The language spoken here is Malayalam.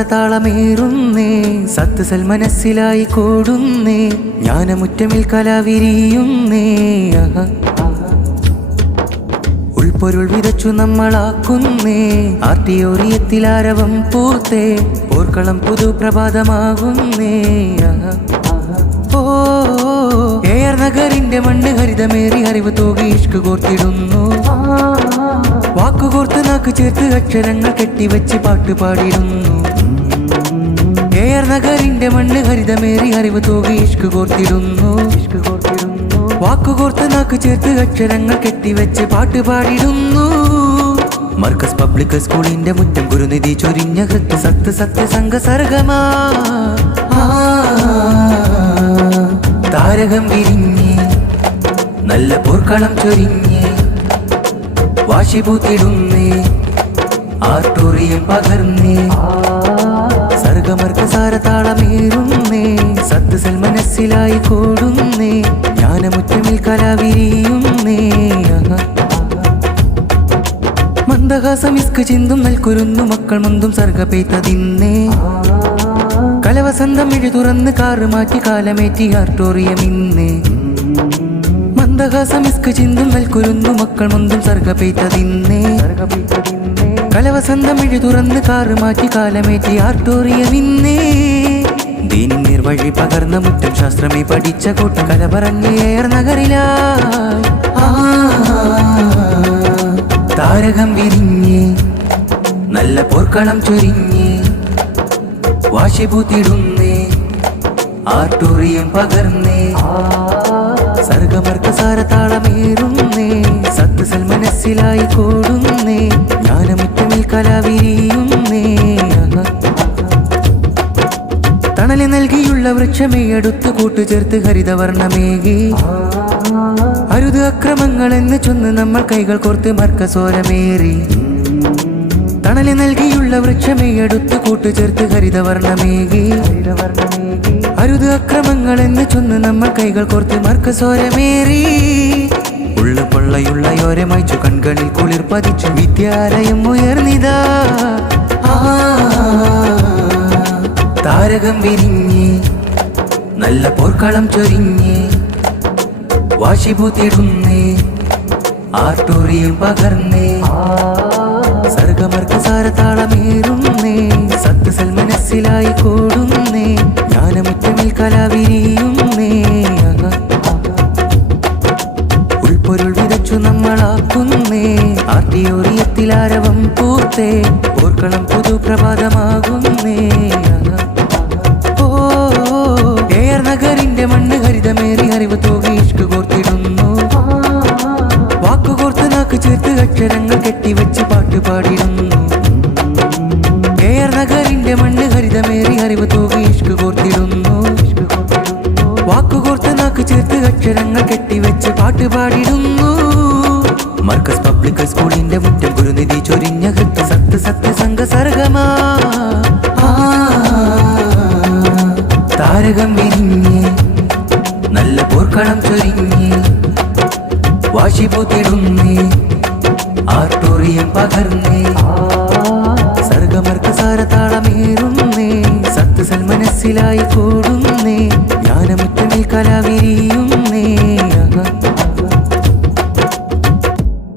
സർഗമർക്കസാരതാളമേറുന്നേ സത്സൽ മനസ്സിലായി കൂടുന്നേ ജ്ഞാനമുറ്റമിൽ കലാവിരിയുന്നേ ഉൾപ്പൊരുൾ വിതച്ചു നമ്മളാക്കുന്നേ ആർട്ടിയോറിയത്തിലാരവം പൂർത്തേ പോർക്കളം പുതുപ്രഭാതമാകുന്നേ ഓ ഏർ നഗറിന്റെ മണ്ണ് ഹരിതമേറി അറിവ് തോകി ഇഷ്ക് കോർത്തിടുന്നു വാക്കുകോർത്ത് നാക്ക് ചേർത്ത് അക്ഷരങ്ങൾ കെട്ടിവെച്ച് പാട്ട് പാടിടുന്നു ഏർ നഗറിന്റെ മണ്ണ് ഹരിതമേറി അറിവ് തോകി ഇഷ്ക് കോർത്തിടുന്നു വാക്കുകോർത്ത് നാക്ക് ചേർത്ത് അക്ഷരങ്ങൾ കെട്ടിവെച്ച് പാട്ട് പാടിടുന്നു മർക്കസ് പബ്ലിക് സ്കൂളിന്റെ മുറ്റം ഗുരുനിധി ചൊരിഞ്ഞ കൃത്യ സത്യസംഘ സർഗമാ താരകം വിരിഞ്ഞ് നല്ല പോർക്കളം ചൊരിഞ്ഞ് വാശിപൂത്തിടുന്നേ ആർട്ടോറിയം പകർന്നേ സർഗമർക്കസാരതാളമേറുന്നേ സത്സൽ മനസ്സിലായി കൂടുന്നേ ജ്ഞാനമുറ്റമിൽ കലാവിരിയുന്നേ മന്ദഹാസമിസ്ക് ചിന്തും നൽകുരുന്നു മക്കൾ മുന്തും സർഗപെയ്തതിന്നേ കലവസന്തം ഇഴു തുറന്ന് കാറ് മാറ്റി കാലമേറ്റി ആർട്ടോറിയം ഇന്നേ മന്ദഹാസമിസ്ക് ചിന്തും നൽകുരുന്നു മക്കൾ മുന്തും സർഗപെയ്തതിന്നേ കലവസന്തം ഇഴു തുറന്ന് കാറ് മാറ്റി കാലമേറ്റി ആർട്ടോറിയം ഇന്നേ ദീനിൻ നിർവഴി പകർന്ന മുറ്റം ശാസ്ത്രമേ പഠിച്ച കൂട്ടം കല പറഞ്ഞ് ഏർ നഗറിലാ താരകം വിരിഞ്ഞ് നല്ല പോർക്കളം ചൊരിഞ്ഞ് വാശിപൂത്തിടുന്നേ ആർട്ടോറിയം പകർന്നേ സർഗമർക്കസാരതാളമേറുന്നേ സത്സൽ മനസ്സിലായി കൂടുന്നേ ജ്ഞാനമുറ്റമിൽ കലാവിരിയുന്നേ തണല് നൽകിയുള്ള വൃക്ഷമേ അടുത്ത് കൂട്ടുചേർത്ത് ഹരിതവർണ്ണമേകി അരുത് അക്രമങ്ങളെന്ന് ചൊന്ന് നമ്മൾ കൈകൾ കോർത്ത് മർക്കസോരമേറി തണല് നൽകിയുള്ള വൃക്ഷമേ അടുത്ത് കൂട്ടുചേർത്ത് ഹരിതവർണ്ണമേകി അരുത് അക്രമങ്ങളെന്ന് ചൊന്ന് നമ്മൾ കൈകൾ കോർത്ത് മർക്കസോരമേറി ഉള്ള പൊള്ളയുള്ളയോരെ മായ്ച്ചു കൺകളിൽ കുളിർ പതിച്ചു വിദ്യാലയം ഉയർന്നിതാ താരകം വിരിഞ്ഞ് നല്ല പോർക്കളം ചൊരിഞ്ഞ് വാശിപൂത്തിടുന്നേ ആർട്ടോറിയം പകർന്നേ സർഗമർക്കസാരതാളമേറുന്നേ സത്സൽ മനസ്സിലായി കൂടുന്നേ ജ്ഞാനമുറ്റമിൽ കലാവിരിയുന്നേ ഉൾപ്പൊരുൾ വിതച്ചു നമ്മളാക്കുന്നേ ആർട്ടിയോറിയത്തിലാരവം പൂർത്തേ പോർക്കളം പുതുപ്രഭാതമാകുന്നേ ഓ ഏർ നഗറിന്റെ മണ്ണ് ഹരിതമേറി അറിവ് തോകി ഇഷ്ക് കോർത്തിടുന്നു വാക്കുകോർത്ത് നാക്ക് ചേർത്ത് അക്ഷരങ്ങൾ കെട്ടിവെച്ച് പാട്ട് പാടിടുന്നു ഏർ നഗറിന്റെ മണ്ണ് ഹരിതമേറി അറിവ് തോകി ഇഷ്ക് കോർത്തിടുന്നു വാക്കുകോർത്ത് നാക്ക് ചേർത്ത് അക്ഷരങ്ങൾ കെട്ടിവെച്ച് പാട്ട് പാടിടുന്നു മർക്കസ് പബ്ലിക് സ്കൂളിന്റെ മുറ്റം ഗുരുനിധി ചൊരിഞ്ഞ കൃത്യ സത്യസംഘ സർഗമാ താരകം വിരിഞ്ഞ് നല്ല പോർക്കളം ചൊരിഞ്ഞ് വാശിപൂത്തിടുന്നേ ആർട്ടോറിയം പകർന്നേ സർഗമർക്കസാരതാളമേറുന്നേ സത്സൽ മനസ്സിലായി കൂടുന്നേ ജ്ഞാനമുറ്റമിൽ കലാവിരിയും